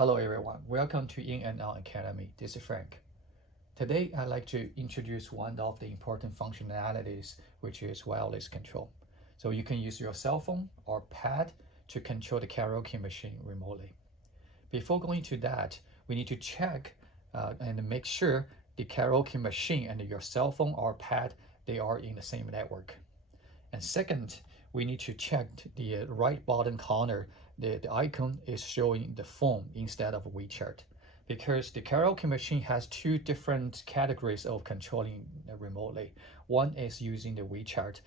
Hello everyone, welcome to InAndOn Academy. This is Frank. Today I'd like to introduce one of the important functionalities, which is wireless control. So you can use your cell phone or pad to control the karaoke machine remotely. Before going to that, we need to check and make sure the karaoke machine and your cell phone or pad, they are in the same network. And second, we need to check the right bottom corner. The icon is showing the phone instead of WeChat, because the karaoke machine has two different categories of controlling remotely. One is using the WeChat,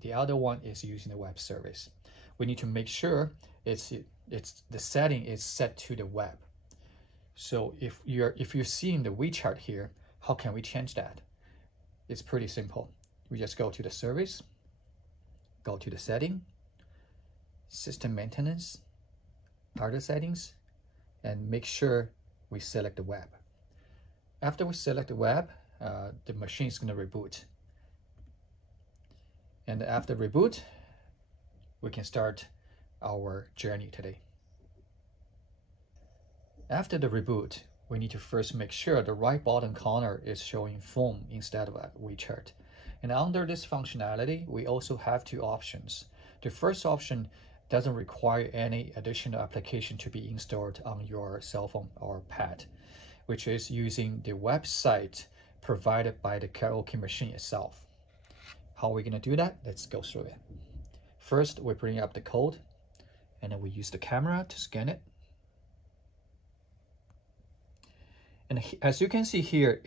the other one is using the web service. We need to make sure the setting is set to the web. So if you're seeing the WeChat here, how can we change that? It's pretty simple. We just go to the service, go to the setting, system maintenance, other settings, and make sure we select the web. After we select the web, the machine is going to reboot. And after reboot, we can start our journey today. After the reboot, we need to first make sure the right bottom corner is showing phone instead of WeChat. And under this functionality, we also have two options. The first option doesn't require any additional application to be installed on your cell phone or pad, which is using the website provided by the karaoke machine itself. How are we going to do that? Let's go through it. First, we bring up the code, and then we use the camera to scan it. And as you can see here,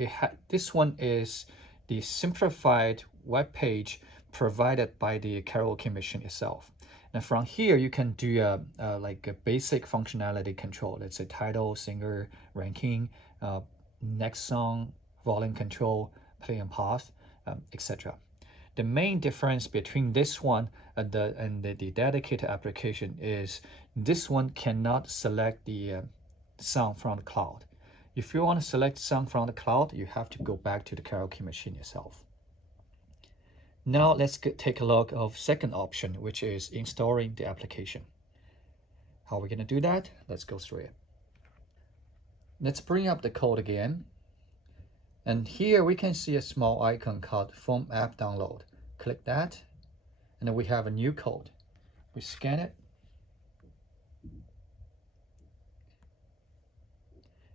this one is the simplified web page provided by the karaoke machine itself. And from here, you can do like a basic functionality control. Let's say title, singer, ranking, next song, volume control, play and pause, etc. The main difference between this one and the dedicated application is this one cannot select the song from the cloud. If you want to select song from the cloud, you have to go back to the karaoke machine itself. Now let's take a look of second option, which is installing the application. How are we going to do that? Let's go through it. Let's bring up the code again. And here we can see a small icon called Phone App Download. Click that, and then we have a new code. We scan it.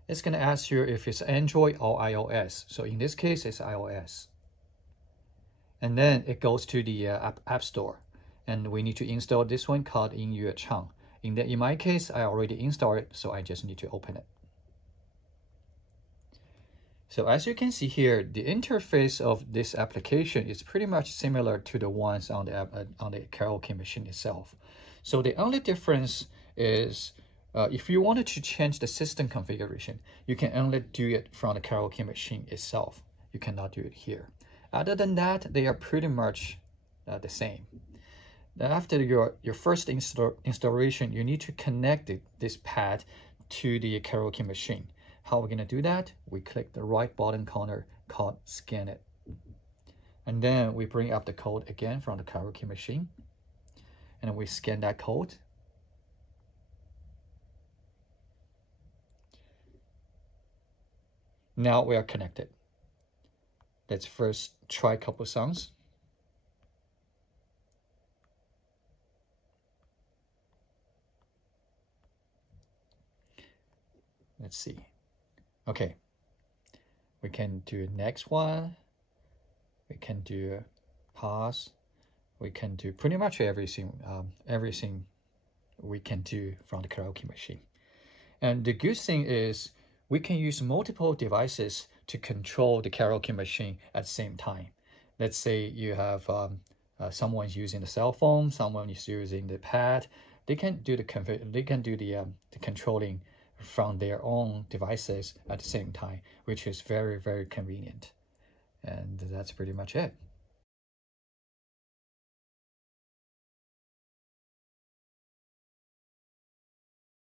It's going to ask you if it's Android or iOS. So in this case, it's iOS. And then it goes to the App Store. And we need to install this one called inandonusa. In my case, I already installed it, so I just need to open it. So as you can see here, the interface of this application is pretty much similar to the ones on the karaoke machine itself. So the only difference is if you wanted to change the system configuration, you can only do it from the karaoke machine itself. You cannot do it here. Other than that, they are pretty much the same. Then after your first installation, you need to connect this pad to the karaoke machine. How are we going to do that? We click the right bottom corner called Scan It. And then we bring up the code again from the karaoke machine. And then we scan that code. Now we are connected. Let's first try a couple songs. Let's see. Okay. We can do next one. We can do pause. We can do pretty much everything we can do from the karaoke machine. And the good thing is we can use multiple devices to control the karaoke machine at the same time. Let's say you have someone's using the cell phone, someone is using the pad. They can do the controlling from their own devices at the same time, which is very, very convenient. And that's pretty much it.